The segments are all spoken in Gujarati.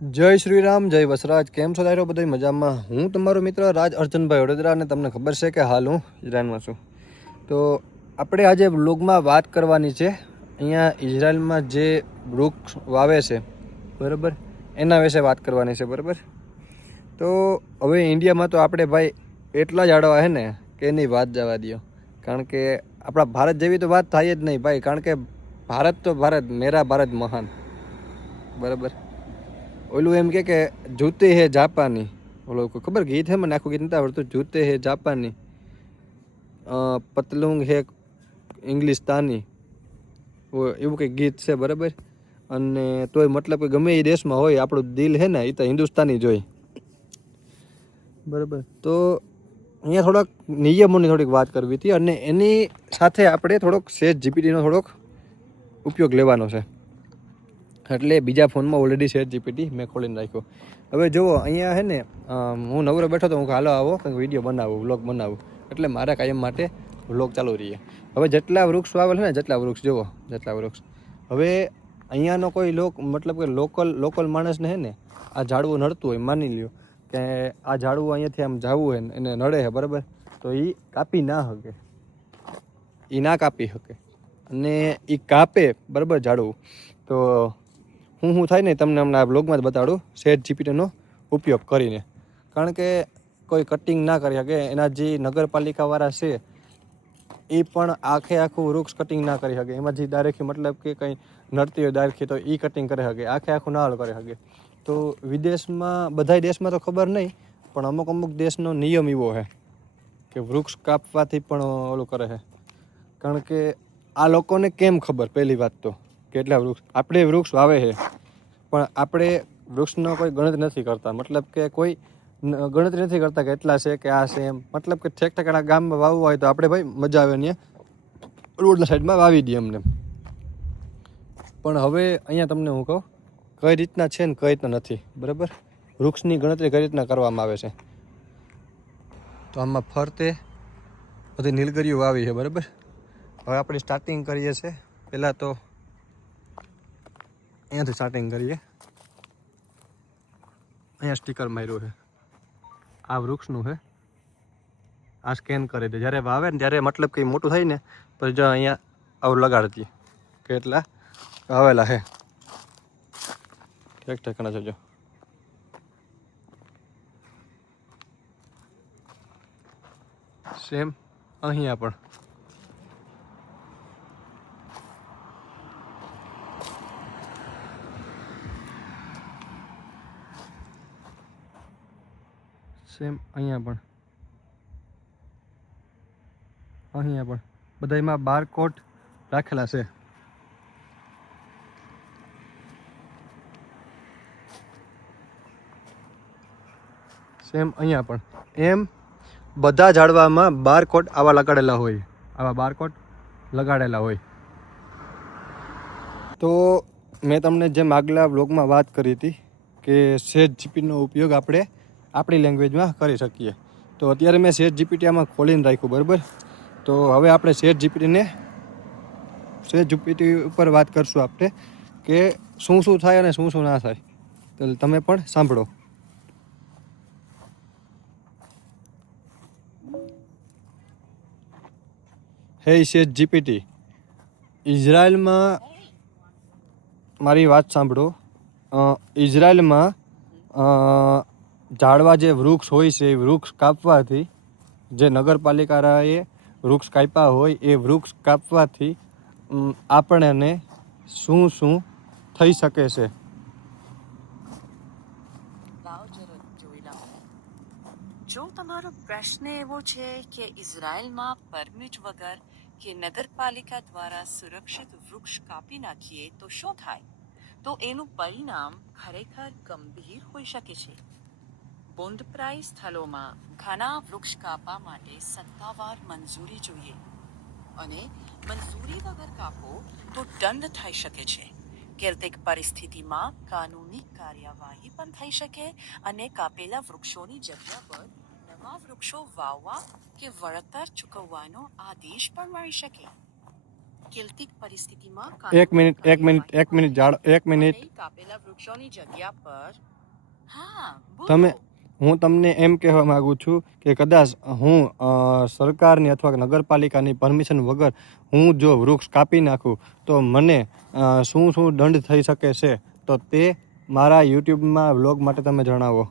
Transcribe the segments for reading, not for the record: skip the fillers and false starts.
જય શ્રી રામ, જય વસરાજ. કેમ છો તારો બધા મજામાં? હું તમારો મિત્ર રાજ અર્જુનભાઈ વડોદરા, અને તમને ખબર છે કે હાલ હું ઈઝરાયલમાં છું. તો આપણે આજે વ્લોગમાં વાત કરવાની છે અહીંયા ઈઝરાયલમાં જે વૃક્ષ વાવે છે બરાબર, એના વિશે વાત કરવાની છે બરાબર. તો હવે ઇન્ડિયામાં તો આપણે ભાઈ એટલા ઝાડવા છે ને કે એની વાત જવા દો, કારણ કે આપણા ભારત જેવી તો વાત થાય જ નહીં ભાઈ, કારણ કે ભારત તો ભારત, મેરા ભારત મહાન બરાબર. ઓલું એમ કે જૂતે હે જાપાની, ઓલો ખબર ગીત હે, મને આખું ગીત નથી આવડતું. જૂતે હે જાપાની, પતલુંગ હે ઇંગ્લિશતાની, એવું કંઈક ગીત છે બરાબર. અને તોય મતલબ કે ગમે એ દેશમાં હોય, આપણું દિલ હે ને એ તો હિન્દુસ્તાની જ હોય બરાબર. તો અહીંયા થોડાક નિયમોની થોડીક વાત કરવી હતી, અને એની સાથે આપણે થોડોક ChatGPTનો થોડોક ઉપયોગ લેવાનો છે. એટલે બીજા ફોનમાં ઓલરેડી ChatGPT મેં ખોલીને રાખ્યો. હવે જુઓ, અહીંયા છે ને હું નવરો બેઠો તો હું હાલો આવો કંઈક વિડીયો બનાવું, વ્લોગ બનાવું, એટલે મારા કાયમ માટે વ્લોગ ચાલુ રહીએ. હવે જેટલા વૃક્ષ વાવેલ છે ને, જેટલા વૃક્ષ જુઓ, જેટલા વૃક્ષ, હવે અહીંયાનો કોઈ મતલબ કે લોકલ માણસને છે ને આ ઝાડવું નડતું હોય, માની લ્યો કે આ ઝાડવું અહીંયાથી આમ જવું હોય ને એને નડે છે બરાબર, તો એ કાપી ના શકે, એ ના કાપી શકે. અને એ કાપે બરાબર ઝાડવું, તો હું થાય ને તમને હમણાં આ બ્લોગમાં જ બતાડું ChatGPTનો ઉપયોગ કરીને. કારણ કે કોઈ કટિંગ ના કરી શકે, એના જે નગરપાલિકાવાળા છે એ પણ આખું વૃક્ષ કટિંગ ના કરી શકે. એમાં જે દારેખી મતલબ કે કંઈ નડતી હોય દારેખી, તો એ કટિંગ કરી શકે, આખું ના કરી શકે. તો વિદેશમાં, બધાય દેશમાં તો ખબર નહીં, પણ અમુક દેશનો નિયમ એવો છે કે વૃક્ષ કાપવાથી પણ ઓલું કરે છે. કારણ કે આ લોકોને કેમ ખબર, પહેલી વાત તો કેટલા વૃક્ષ આપણે વૃક્ષ વાવે છે, પણ આપણે વૃક્ષનો કોઈ ગણતરી નથી કરતા. મતલબ કે કોઈ ગણતરી નથી કરતા કે એટલા છે કે આ છે એમ. મતલબ કે ઠેકઠેકાણા ગામમાં વાવવા હોય તો આપણે ભાઈ મજા આવે ને રોડના સાઈડમાં વાવી દઈએ અમને. પણ હવે અહીંયા તમને હું કહું કઈ રીતના છે ને કઈ રીતના નથી બરાબર. વૃક્ષની ગણતરી કઈ રીતના કરવામાં આવે છે. તો આમાં ફરતે બધી નીલગીરીઓ વાવી છે બરાબર. હવે આપણે સ્ટાર્ટિંગ કરીએ છીએ, પહેલાં તો અહીંયાથી સ્ટાર્ટિંગ કરીએ. અહીંયા સ્ટીકર માર્યું છે, આ વૃક્ષનું છે, આ સ્કેન કરી દે. જ્યારે વાવે ને ત્યારે મતલબ કે મોટું થાય ને પછી જો અહીંયા આવું લગાડતી કેટલા વાવેલા છે, ઠેક ઠેકાણા છે. જો સેમ અહીંયા પણ સેમ, અહીંયા પણ બધામાં બારકોડ રાખેલા છે. સેમ અહીંયા પણ એમ બધા ઝાડવામાં બારકોડ આવા લગાડેલા હોય, આવા બારકોડ લગાડેલા હોય. તો મેં તમને જેમ આગલા બ્લોગમાં વાત કરી હતી કે ChatGPTનો ઉપયોગ આપણે આપણી લેંગ્વેજમાં કરી શકીએ. તો અત્યારે મેં ChatGPT આમાં ખોલીને રાખ્યું બરાબર. તો હવે આપણે ChatGPT ઉપર વાત કરશું આપણે કે શું થાય અને શું ના થાય. તો તમે પણ સાંભળો. હે ChatGPT, ઇઝરાયલમાં મારી વાત સાંભળો. ઇઝરાયલમાં ઝાડવા જે વૃક્ષ હોય છે, એ વૃક્ષ કાપવાથી, જે નગરપાલિકાએ વૃક્ષ કાપ્યા હોય એ વૃક્ષ કાપવાથી આપણને શું થઈ શકે છે. જો તમારો પ્રશ્ન એવો છે કે ઇઝરાયલમાં પરમિટ વગર કે નગરપાલિકા દ્વારા સુરક્ષિત વૃક્ષ કાપી નાખીએ તો શું થાય, તો એનું પરિણામ ખરેખર ગંભીર હોઈ શકે છે. બુંદપ્રાય સ્થળોમાં ઘણા વૃક્ષ કાપવા માટે સત્તાવાર મંજૂરી જોઈએ, અને મંજૂરી વગર કાપો તો દંડ થઈ શકે છે. કેટલીક પરિસ્થિતિમાં કાનૂની કાર્યવાહી પણ થઈ શકે, અને કાપેલા વૃક્ષોની જગ્યા પર નવા વૃક્ષો વાવવા કે વળતર ચૂકવવાનો આદેશ પણ મળી શકે. કેલ્ટિક પરિસ્થિતિમાં એક મિનિટ કાપેલા વૃક્ષોની જગ્યા પર તમે હું તમને એમ કહેવા માંગુ છું કે કદાચ હું સરકારની અથવા નગરપાલિકાની પરમિશન વગર હું જો વૃક્ષ કાપી નાખું તો મને શું દંડ થઈ શકે છે, તો તે મારા યુટ્યુબમાં વ્લોગ માટે તમે જણાવો.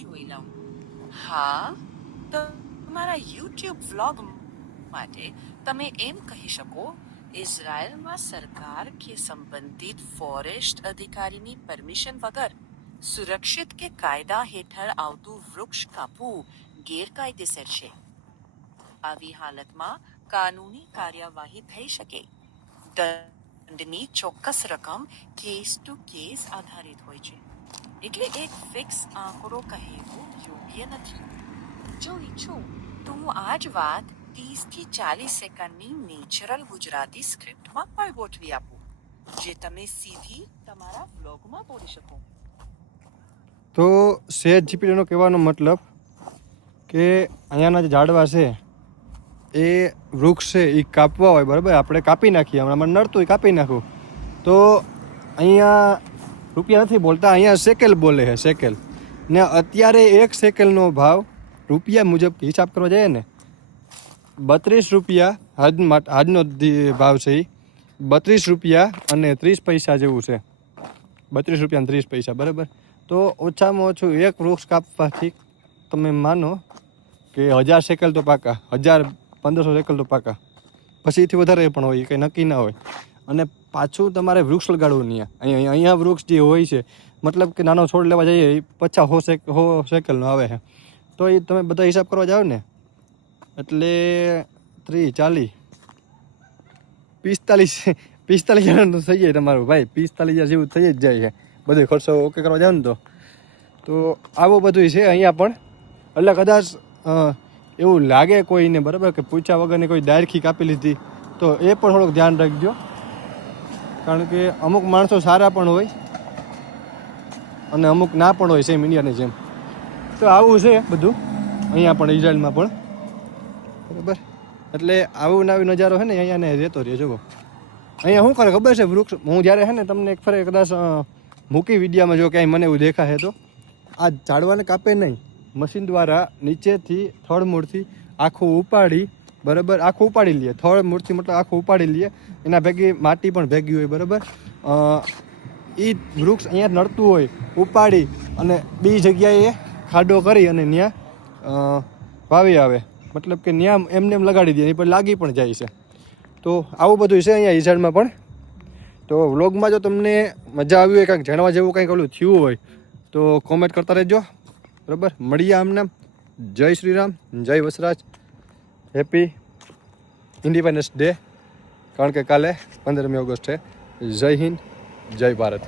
જોઈ લઉં. હા, તો તમારા યુટ્યુબ વ્લોગ માટે તમે એમ કહી શકો, ઇઝરાયલમાં સરકાર કે સંબંધિત ફોરેસ્ટ અધિકારીની પરમિશન વગર સુરક્ષિત કે કાયદા હેઠળ આવતું વૃક્ષ કાપવું ગેરકાયદેસર છે. આવી હાલતમાં કાનૂની કાર્યવાહી થઈ શકે. દંડની ચોક્કસ રકમ કેસ ટુ કેસ આધારિત હોય છે, એટલે એક ફિક્સ આંકડો કહેવો યોગ્ય નથી. જો ઈચ્છો તો હું આ જ વાત 30 થી 40 સેકન્ડની નેચરલ ગુજરાતી સ્ક્રિપ્ટમાં પણ ગોઠવી આપું, જે તમે સીધી તમારા વ્લોગમાં બોલી શકો. તો સેજ જીપીટીનો કહેવાનો મતલબ કે અહીંયાના જે ઝાડવા છે એ વૃક્ષ છે એ કાપવા હોય, બરાબર, આપણે કાપી નાખીએ, હમણાં મને નડતું હોય કાપી નાખું, તો અહીંયા રૂપિયા નથી બોલતા, અહીંયા સેકેલ બોલે છે, સેકેલ. ને અત્યારે 1 સેકેલનો ભાવ રૂપિયા મુજબ હિસાબ કરવા જઈએ ને 32 રૂપિયા આજનો ભાવ છે, એ 32 રૂપિયા અને 30 પૈસા જેવું છે. 32 રૂપિયા અને 30 પૈસા, બરાબર. તો ઓછામાં ઓછું એક વૃક્ષ કાપવાથી તમે માનો કે 1000 સેકલ તો પાકા, 1500 સેકલ તો પાકા, પછી એથી વધારે પણ હોય, કંઈ નક્કી ના હોય. અને પાછું તમારે વૃક્ષ લગાડવું નહીં. અહીંયા વૃક્ષ જે હોય છે, મતલબ કે નાનો છોડ લેવા જઈએ એ 50-100 સેકલનો આવે છે, તો એ તમે બધા હિસાબ કરવા જાઓ ને એટલે 30, 40, 45 હજારનું થઈ જાય તમારું ભાઈ, 45,000 જેવું થઈ જ જાય છે બધો ખર્ચો ઓકે કરવા જાવ ને તો આવું બધું છે અહીંયા પણ. એટલે કદાચ એવું લાગે કોઈને, બરાબર, કે પૂછ્યા વગરની કોઈ ડાયરખી કાપી લીધી, તો એ પણ થોડુંક ધ્યાન રાખજો, કારણ કે અમુક માણસો સારા પણ હોય અને અમુક ના પણ હોય, સેમ ઇન્ડિયાની જેમ. તો આવું છે બધું અહીંયા પણ, ઇઝરાયલમાં પણ, બરાબર. એટલે આવું નવી નજારો છે ને અહીંયા ને રહેતો રહે. જુઓ અહીંયા શું કરે ખબર છે, વૃક્ષ હું જ્યારે છે ને તમને એક ફરે કદાચ મૂકી વિડીયામાં જો ક્યાંય મને એવું દેખાશે તો આ ઝાડવાને કાપે નહીં, મશીન દ્વારા નીચેથી થડમૂળથી આખું ઉપાડી, બરાબર, આખું ઉપાડી લઈએ, થડમૂળથી મતલબ આખું ઉપાડી લઈએ, એના ભેગી માટી પણ ભેગી હોય, બરાબર. એ વૃક્ષ અહીંયા નડતું હોય ઉપાડી અને બીજી જગ્યાએ ખાડો કરી અને ત્યાં વાવી આવે, મતલબ કે ત્યાં એમને એમ લગાડી દે, એ પણ લાગી પણ જાય છે. તો આવું બધું છે અહીંયા ઈઝરાયલમાં પણ. તો વ્લોગમાં જો તમને મજા આવી હોય, કાંઈક જાણવા જેવું કાંઈક ઓલું થયું હોય તો કોમેન્ટ કરતા રહેજો, બરાબર. મળીએ આમને. જય શ્રી રામ, જય વસરાજ, હેપી ઇન્ડિપેન્ડન્સ ડે, કારણ કે કાલે 15મી ઓગસ્ટ છે. જય હિન્દ, જય ભારત.